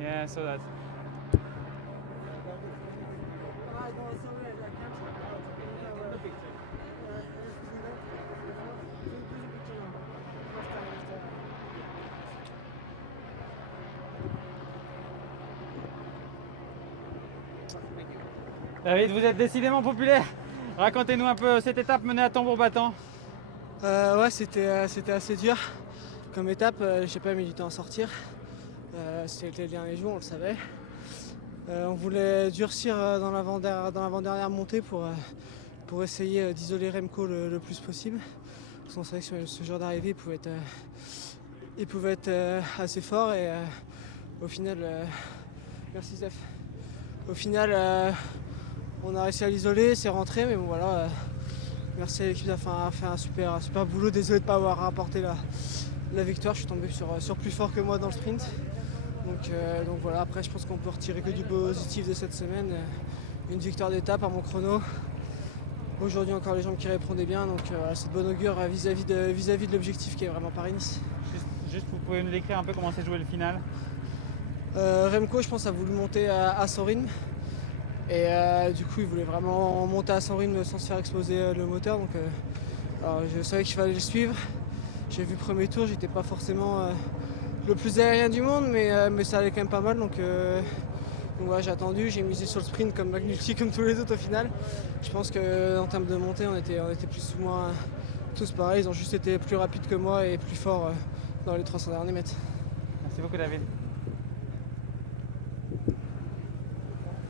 Yeah, I saw that. David, vous êtes décidément populaire. Racontez-nous un peu cette étape menée à tambour battant. Ouais, c'était assez dur comme étape. J'ai pas mis du temps à sortir. C'était les derniers jours, on le savait. On voulait durcir dans l'avant-dernière montée pour essayer d'isoler Remco le plus possible. Parce qu'on savait que ce genre d'arrivée il pouvait être assez fort et au final, merci Steph. Au final, on a réussi à l'isoler, c'est rentré, mais bon voilà. Merci à l'équipe d'avoir fait un super boulot. Désolé de ne pas avoir rapporté la victoire. Je suis tombé sur plus fort que moi dans le sprint. Donc voilà, après je pense qu'on peut retirer que du positif de cette semaine. Une victoire d'étape à mon chrono. Aujourd'hui encore les jambes qui répondaient bien, donc c'est de bon augure vis-à-vis de l'objectif qui est vraiment Paris-Nice. Juste, vous pouvez nous décrire un peu comment s'est joué le final? Remco, je pense, a voulu monter à son rythme. Et du coup, il voulait vraiment monter à son rythme sans se faire exploser le moteur. Donc, alors, je savais qu'il fallait le suivre. J'ai vu le premier tour, j'étais pas forcément le plus aérien du monde, mais ça allait quand même pas mal. Donc voilà, j'ai attendu, j'ai misé sur le sprint comme McNulty, comme tous les autres au final. Je pense qu'en termes de montée, on était plus ou moins tous pareils. Ils ont juste été plus rapides que moi et plus forts dans les 300 derniers mètres. Merci beaucoup, David.